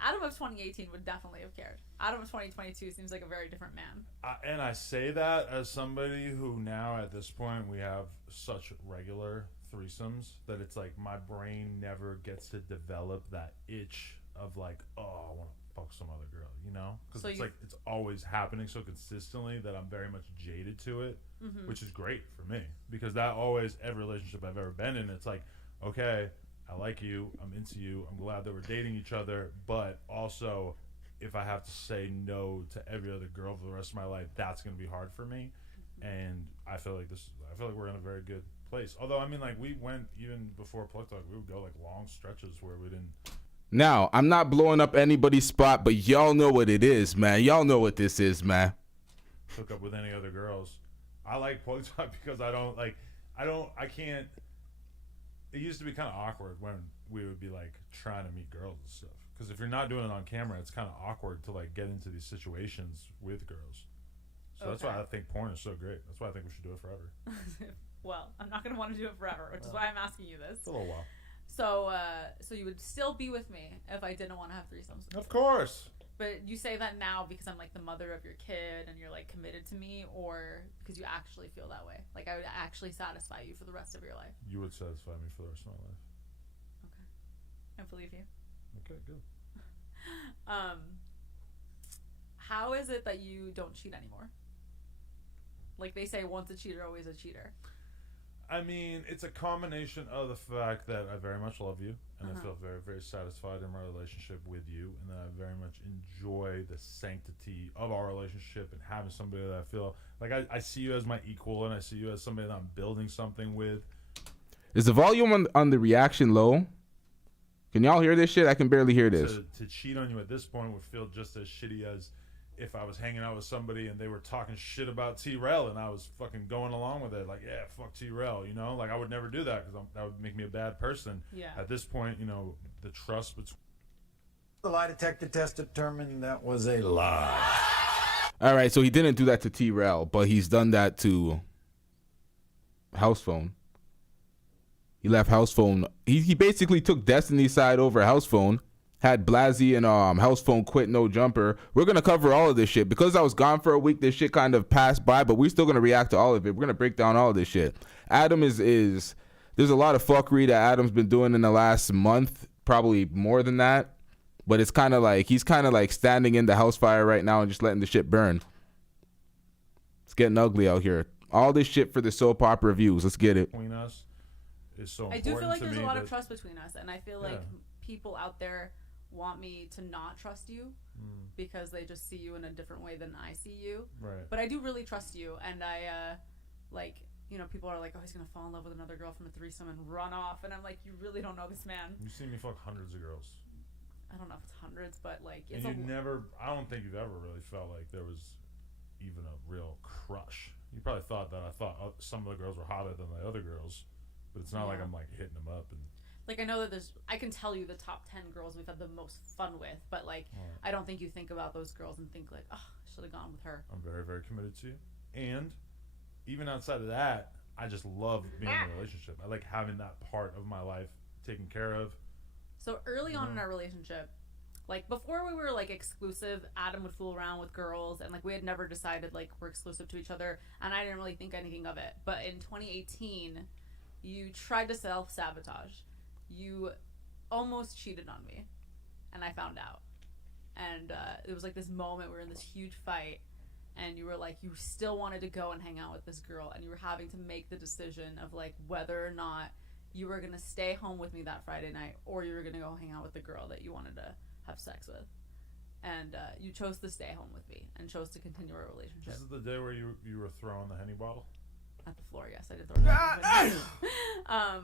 Adam of 2018 would definitely have cared. Adam of 2022 seems like a very different man. And I say that as somebody who now at this point we have such regular threesomes that it's like my brain never gets to develop that itch of like, oh, I want to fuck some other girl, you know? Because So it's like it's always happening so consistently that I'm very much jaded to it, which is great for me because that always, every relationship I've ever been in, it's like, okay, I like you, I'm into you, I'm glad that we're dating each other, but also if I have to say no to every other girl for the rest of my life, that's going to be hard for me. And I feel like we're in a very good place. Although, I mean, like, we went, even before Plug Talk, we would go, like, long stretches where we didn't. Now, I'm not blowing up anybody's spot, but y'all know what it is, man. Y'all know what this is, man. Hook up with any other girls. I like plug talk because I can't. It used to be kind of awkward when we would be like trying to meet girls and stuff. Because if you're not doing it on camera, it's kind of awkward to like get into these situations with girls. So that's why I think porn is so great. That's why I think we should do it forever. Well, I'm not going to want to do it forever, which is why I'm asking you this. For a little while. So you would still be with me if I didn't want to have threesomes with you. Of course. But you say that now because I'm like the mother of your kid and you're like committed to me, or because you actually feel that way? Like I would actually satisfy you for the rest of your life. You would satisfy me for the rest of my life. Okay. I believe you. Okay, good. How is it that you don't cheat anymore? Like they say, once a cheater, always a cheater. I mean, it's a combination of the fact that I very much love you, and I feel very, very satisfied in my relationship with you, and that I very much enjoy the sanctity of our relationship and having somebody that I feel like I see you as my equal, and I see you as somebody that I'm building something with. Is the volume on the reaction low? Can y'all hear this shit? I can barely hear this. To cheat on you at this point would feel just as shitty as if I was hanging out with somebody and they were talking shit about T-Rel and I was fucking going along with it. Like, yeah, fuck T-Rel, you know? Like, I would never do that because that would make me a bad person. Yeah. At this point, you know, the trust between... The lie detector test determined that was a lie. All right, so he didn't do that to T-Rel, but he's done that to House Phone. He left House Phone. He basically took Destiny's side over House Phone. Had Blasey and House Phone quit No Jumper. We're going to cover all of this shit. Because I was gone for a week, this shit kind of passed by, but we're still going to react to all of it. We're going to break down all of this shit. Adam is there's a lot of fuckery that Adam's been doing in the last month, probably more than that. But it's kind of like, he's kind of like standing in the house fire right now and just letting the shit burn. It's getting ugly out here. All this shit for the soap opera views. Let's get it. Between us is so I important. do feel like to there's me a lot that, of trust between us, and I feel like people out there want me to not trust you because they just see you in a different way than I see you. Right. But I do really trust you, and I like, you know, people are like, oh, he's gonna fall in love with another girl from a threesome and run off, and I'm like, you really don't know this man. You see me fuck hundreds of girls. I don't know if it's hundreds, but like it's and I don't think you've ever really felt like there was even a real crush. You probably thought that I thought some of the girls were hotter than the other girls, but it's not like I'm like hitting them up and. Like, I know that I can tell you the top 10 girls we've had the most fun with, but, like, I don't think you think about those girls and think, like, oh, I should have gone with her. I'm very, very committed to you. And even outside of that, I just love being in a relationship. I like having that part of my life taken care of. So early on in our relationship, like, before we were, like, exclusive, Adam would fool around with girls, and, like, we had never decided, like, we're exclusive to each other, and I didn't really think anything of it. But in 2018, you tried to self-sabotage. You almost cheated on me, and I found out. And it was like this moment we were in this huge fight, and you were like, you still wanted to go and hang out with this girl, and you were having to make the decision of like whether or not you were gonna stay home with me that Friday night, or you were gonna go hang out with the girl that you wanted to have sex with. And you chose to stay home with me and chose to continue our relationship. This is the day where you were throwing the Henny bottle? At the floor, yes, I did throw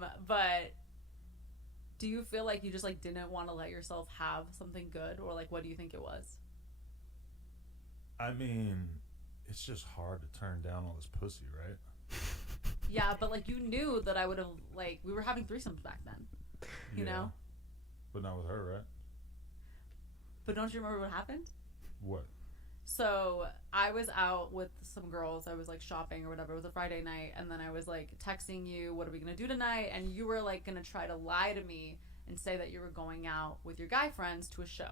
it. But do you feel like you just like didn't want to let yourself have something good, or like what do you think it was? I mean, it's just hard to turn down all this pussy, right? Yeah, but like you knew that I would have, like, we were having threesomes back then, you know? But not with her, right? But don't you remember what happened? What? So I was out with some girls. I was like shopping or whatever. It was a Friday night, and then I was like texting you, what are we gonna do tonight? And you were like gonna try to lie to me and say that you were going out with your guy friends to a show.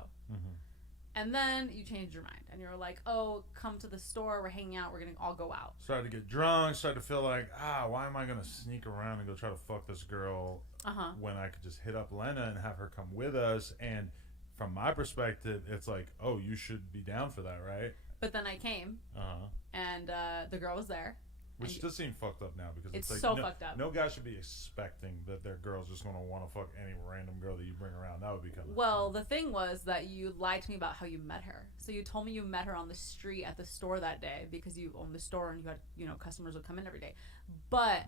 And then you changed your mind, and you were like, oh, come to the store, we're hanging out, we're gonna all go out. Started to get drunk, started to feel like, why am I gonna sneak around and go try to fuck this girl when I could just hit up Lena and have her come with us? And from my perspective, it's like, oh, you should be down for that, right? But then I came, and the girl was there. Which does seem fucked up now, because it's like, so fucked up. No guy should be expecting that their girl's just going to want to fuck any random girl that you bring around. That would be kind of... Well, the thing was that you lied to me about how you met her. So you told me you met her on the street at the store that day because you owned the store and you had, you know, customers would come in every day. But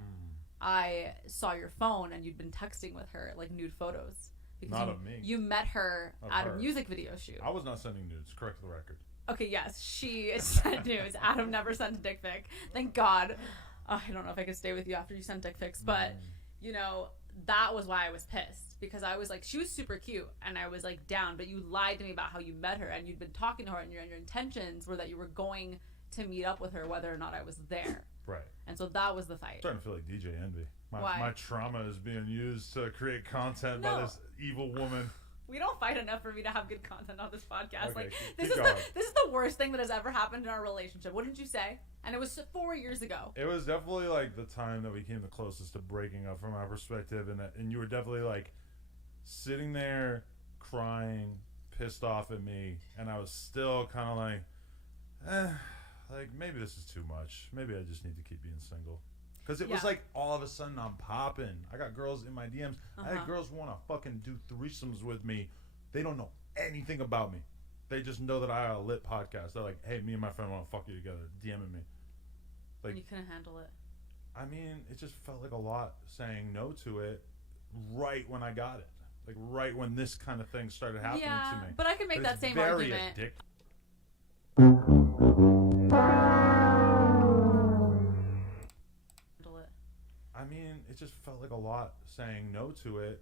I saw your phone and you'd been texting with her, like, nude photos. Because not of me. You met her of at her. a music video shoot. I was not sending nudes, correct the record. Okay, yes, she sent nudes. Adam never sent a dick pic. Thank God. I don't know if I could stay with you after you sent dick pics, but, you know, that was why I was pissed. Because I was like, she was super cute, and I was like down, but you lied to me about how you met her, and you'd been talking to her, and your intentions were that you were going to meet up with her whether or not I was there. Right. And so that was the fight. I'm starting to feel like DJ Envy. Why? My trauma is being used to create content by this evil woman. We don't fight enough for me to have good content on this podcast. Okay, like keep this going. is the worst thing that has ever happened in our relationship. Wouldn't you say? And it was 4 years ago. It was definitely like the time that we came the closest to breaking up from my perspective, and you were definitely like sitting there crying, pissed off at me, and I was still kind of like maybe this is too much. Maybe I just need to keep being single. Because it was like all of a sudden I'm popping. I got girls in my DMs. I had girls who want to fucking do threesomes with me. They don't know anything about me. They just know that I have a lit podcast. They're like, hey, me and my friend want to fuck you together. DMing me. Like, and you couldn't handle it. I mean, it just felt like a lot saying no to it right when I got it. Like right when this kind of thing started happening to me. But I can make that same very argument. Addictive. I mean, it just felt like a lot saying no to it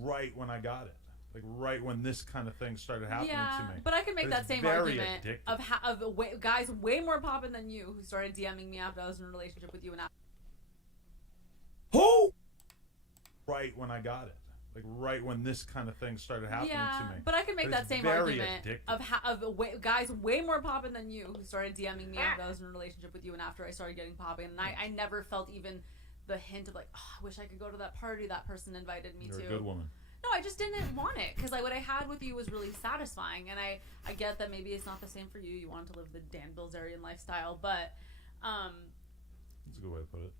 right when I got it. Like right when this kind of thing started happening to me. But I can make that same very argument addictive. of guys way more popping than you who started DMing me after I was in a relationship with you and after. Who? Right when I got it. Like right when this kind of thing started happening to me. But I can make that same very argument addictive. guys way more popping than you who started DMing me after I was in a relationship with you and after I started getting popping. And I never felt even the hint of like, oh, I wish I could go to that party that person invited me to. You're a good woman. No, I just didn't want it because like what I had with you was really satisfying, and I get that maybe it's not the same for you. You wanted to live the Dan Bilzerian lifestyle, but That's a good way to put it.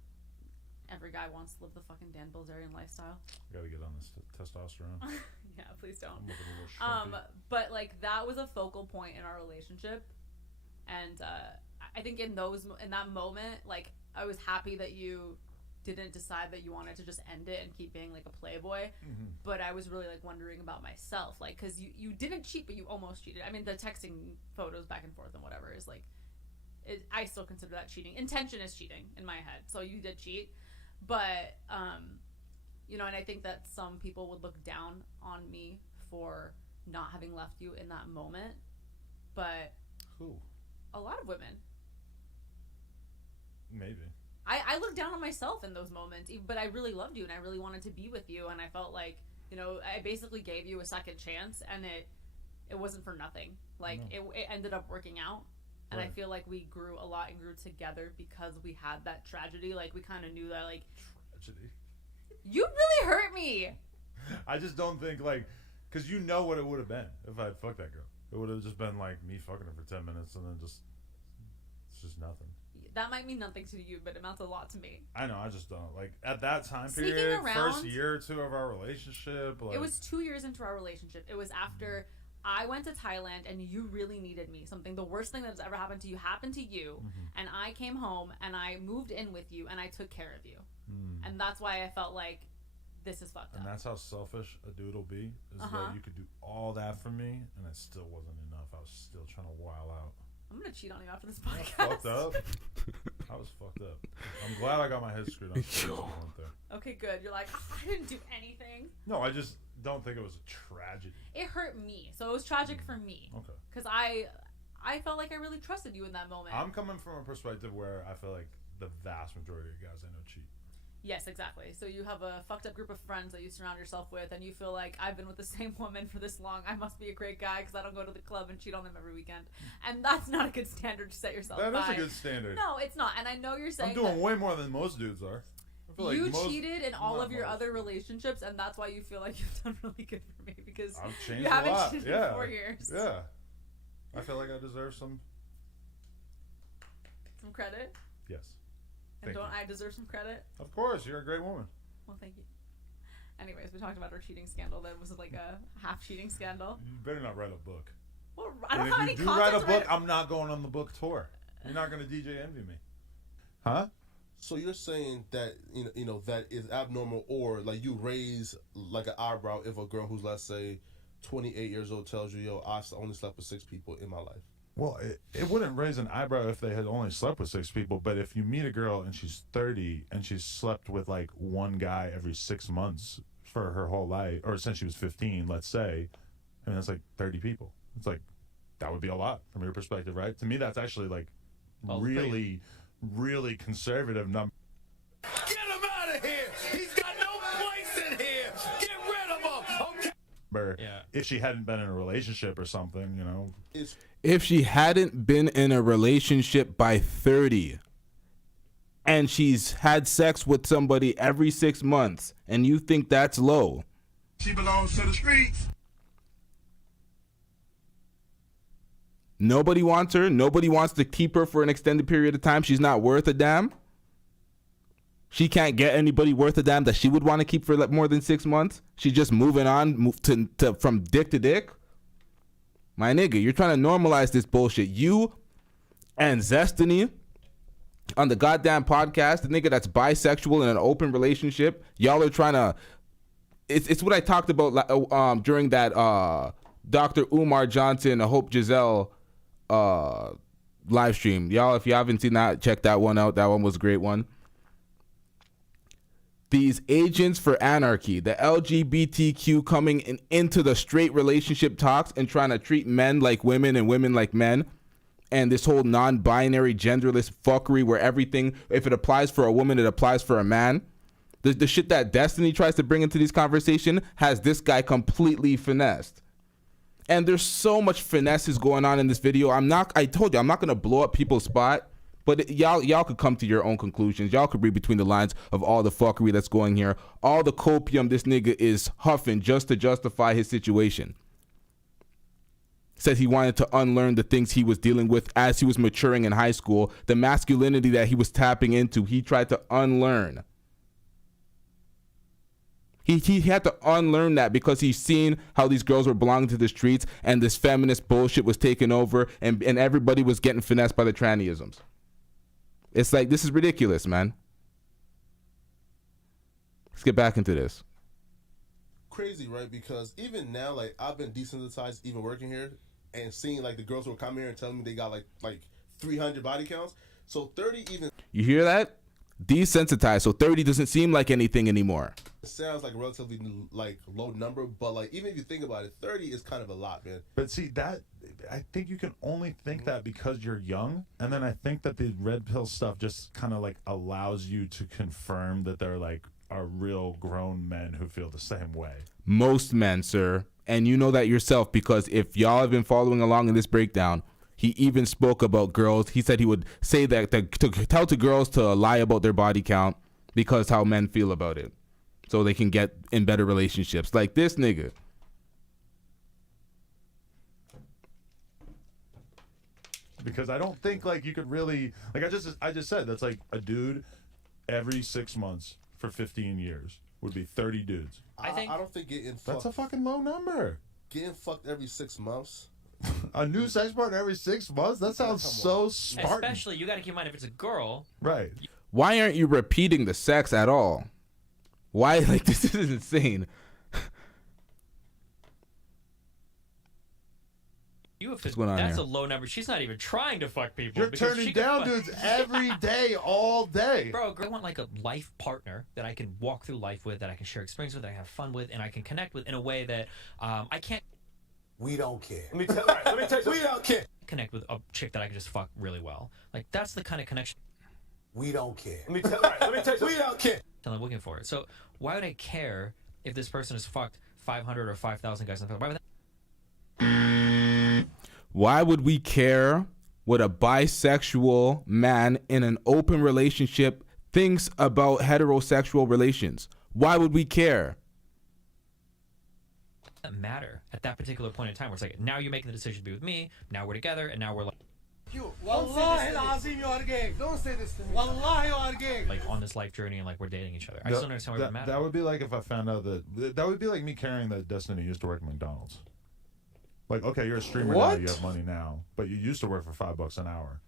every guy wants to live the fucking Dan Bilzerian lifestyle. Gotta get on this testosterone. Yeah, please don't. I'm looking a little shrimpy. But like that was a focal point in our relationship, and I think in that moment, like I was happy that you didn't decide that you wanted to just end it and keep being like a playboy. But I was really like wondering about myself, like because you didn't cheat, but you almost cheated. I mean, the texting photos back and forth and whatever is like, I still consider that cheating. Intention is cheating in my head, so you did cheat. But you know, and I think that some people would look down on me for not having left you in that moment. But who? A lot of women. Maybe. I looked down on myself in those moments, but I really loved you and I really wanted to be with you, and I felt like, you know, I basically gave you a second chance, and it wasn't for nothing. Like it ended up working out, and I feel like we grew a lot and grew together because we had that tragedy. Like we kind of knew that, like, tragedy. You really hurt me. I just don't think like, because you know what it would have been if I had fucked that girl. It would have just been like me fucking her for 10 minutes and then it's just nothing. That might mean nothing to you, but it amounts a lot to me. I know, I just don't. Like, at that time period, first year or two of our relationship. Like, it was 2 years into our relationship. It was after I went to Thailand and you really needed me. The worst thing that's ever happened to you happened to you. And I came home and I moved in with you and I took care of you. And that's why I felt like this is fucked up. And that's how selfish a dude will be. Is that you could do all that for me and it still wasn't enough. I was still trying to while out. I'm gonna cheat on you after this podcast. Fucked up. I was fucked up. I'm glad I got my head screwed on. Okay, good. You're like, I didn't do anything. No, I just don't think it was a tragedy. It hurt me, so it was tragic for me. Okay. Because I felt like I really trusted you in that moment. I'm coming from a perspective where I feel like the vast majority of guys I know cheat. Yes, exactly. So you have a fucked up group of friends that you surround yourself with, and you feel like, I've been with the same woman for this long. I must be a great guy because I don't go to the club and cheat on them every weekend. And that's not a good standard to set yourself by. That is a good standard. No, it's not. And I know you're saying I'm doing way more than most dudes are. I feel you like cheated in all of your other relationships, and that's why you feel like you've done really good for me because I've changed you haven't a lot. cheated in 4 years. Yeah. I feel like I deserve some credit. Yes. And don't I deserve some credit? Of course, you're a great woman. Well, thank you. Anyways, we talked about our cheating scandal. That was like a half cheating scandal. You better not write a book. Well, I don't and have if any you do content write a book, to I'm not going on the book tour. You're not going to DJ Envy me. Huh? So you're saying that you know that is abnormal, or like you raise like an eyebrow if a girl who's, let's say, 28 years old tells you, yo, I only slept with 6 people in my life. Well, it wouldn't raise an eyebrow if they had only slept with 6 people, but if you meet a girl and she's 30 and she's slept with like one guy every 6 months for her whole life, or since she was 15, let's say, I mean, that's like 30 people. It's like, that would be a lot from your perspective, right? To me, that's actually like really, really conservative number. Get him out of here! He's got no place in here! Get rid of him! Okay. Yeah. If she hadn't been in a relationship or something, you know. If she hadn't been in a relationship by 30 and she's had sex with somebody every 6 months and you think that's low. She belongs to the streets. Nobody wants her. Nobody wants to keep her for an extended period of time. She's not worth a damn. She can't get anybody worth a damn that she would want to keep for like more than 6 months. She's just moving on to from dick to dick. My nigga, you're trying to normalize this bullshit. You and Zestiny on the goddamn podcast, the nigga that's bisexual in an open relationship, y'all are trying to. It's what I talked about during that Dr. Umar Johnson, Hope Giselle live stream. Y'all, if you haven't seen that, check that one out. That one was a great one. These agents for anarchy, the LGBTQ coming into the straight relationship talks and trying to treat men like women and women like men, and this whole non-binary genderless fuckery where everything, if it applies for a woman, it applies for a man. The shit that Destiny tries to bring into this conversation has this guy completely finessed. And there's so much finesse is going on in this video. I told you, I'm not going to blow up people's spot. But y'all could come to your own conclusions. Y'all could read between the lines of all the fuckery that's going here. All the copium this nigga is huffing just to justify his situation. Said he wanted to unlearn the things he was dealing with as he was maturing in high school. The masculinity that he was tapping into, he tried to unlearn. He had to unlearn that because he's seen how these girls were belonging to the streets and this feminist bullshit was taking over and everybody was getting finessed by the trannyisms. It's like, this is ridiculous, man. Let's get back into this. Crazy, right? Because even now, like, I've been desensitized even working here and seeing like the girls who will come here and tell me they got like 300 body counts. So 30 even. You hear that? Desensitized. So 30 doesn't seem like anything anymore. It sounds like a relatively like low number, but like even if you think about it, 30 is kind of a lot, man. But see, that I think you can only think that because you're young, and then I think that the red pill stuff just kind of like allows you to confirm that they're like are real grown men who feel the same way. Most men, sir, and you know that yourself because if y'all have been following along in this breakdown, he even spoke about girls. He said he would say that to tell to girls to lie about their body count because how men feel about it, so they can get in better relationships. Like this nigga. Because I don't think like you could really like I just said that's like a dude every 6 months for 15 years would be 30 dudes. I don't think getting fucked. That's a fucking low number. Getting fucked every 6 months. A new sex partner every 6 months? That sounds so Spartan. Especially, you got to keep in mind if it's a girl. Right. Why aren't you repeating the sex at all? Why? Like, this is insane. What's going on that's here? A low number. She's not even trying to fuck people. You're turning down dudes every day, all day. Bro, I want like a life partner that I can walk through life with, that I can share experience with, that I have fun with, and I can connect with in a way that I can't. We don't care. Let me tell you, we don't care. Connect with a chick that I can just fuck really well. Like, that's the kind of connection. We don't care. Let me tell you, we don't care. I'm looking for it. So why would I care if this person has fucked 500 or 5,000 guys? Why would we care what a bisexual man in an open relationship thinks about heterosexual relations? Why would we care? It doesn't matter at that particular point in time where it's like, now you're making the decision to be with me, now we're together, and now we're like, Wallahi al-Azim, you are gay. Don't say this to me. Wallahi, you are gay. Like on this life journey and like we're dating each other. I just don't understand why it matters. That would be like if I found out that would be like me caring that Destiny used to work at McDonald's. Like, okay, you're a streamer now, you have money now, but you used to work for $5 an hour.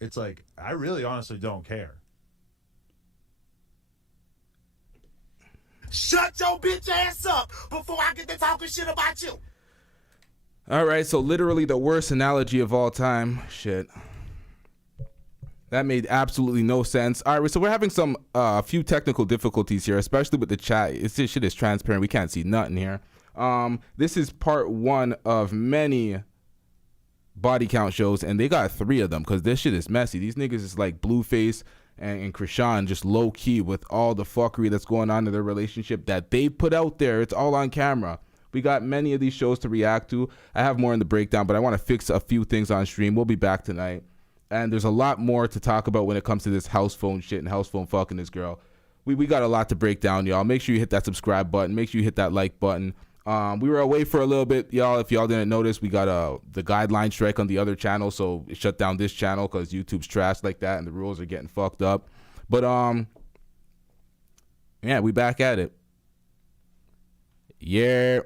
It's like, I really honestly don't care. Shut your bitch ass up before I get to talking shit about you. All right, so literally the worst analogy of all time. Shit. That made absolutely no sense. All right, so we're having some few technical difficulties here, especially with the chat. This shit is transparent. We can't see nothing here. This is part 1 of many body count shows, and they got 3 of them because this shit is messy. These niggas is like Blueface and Krishan, just low key with all the fuckery that's going on in their relationship that they put out there. It's all on camera. We got many of these shows to react to. I have more in the breakdown, but I want to fix a few things on stream. We'll be back tonight. And there's a lot more to talk about when it comes to this house phone shit and house phone fucking this girl. We got a lot to break down, y'all. Make sure you hit that subscribe button. Make sure you hit that like button. We were away for a little bit, y'all. If y'all didn't notice, we got the guideline strike on the other channel, so it shut down this channel because YouTube's trash like that and the rules are getting fucked up. But yeah, we back at it. Yeah.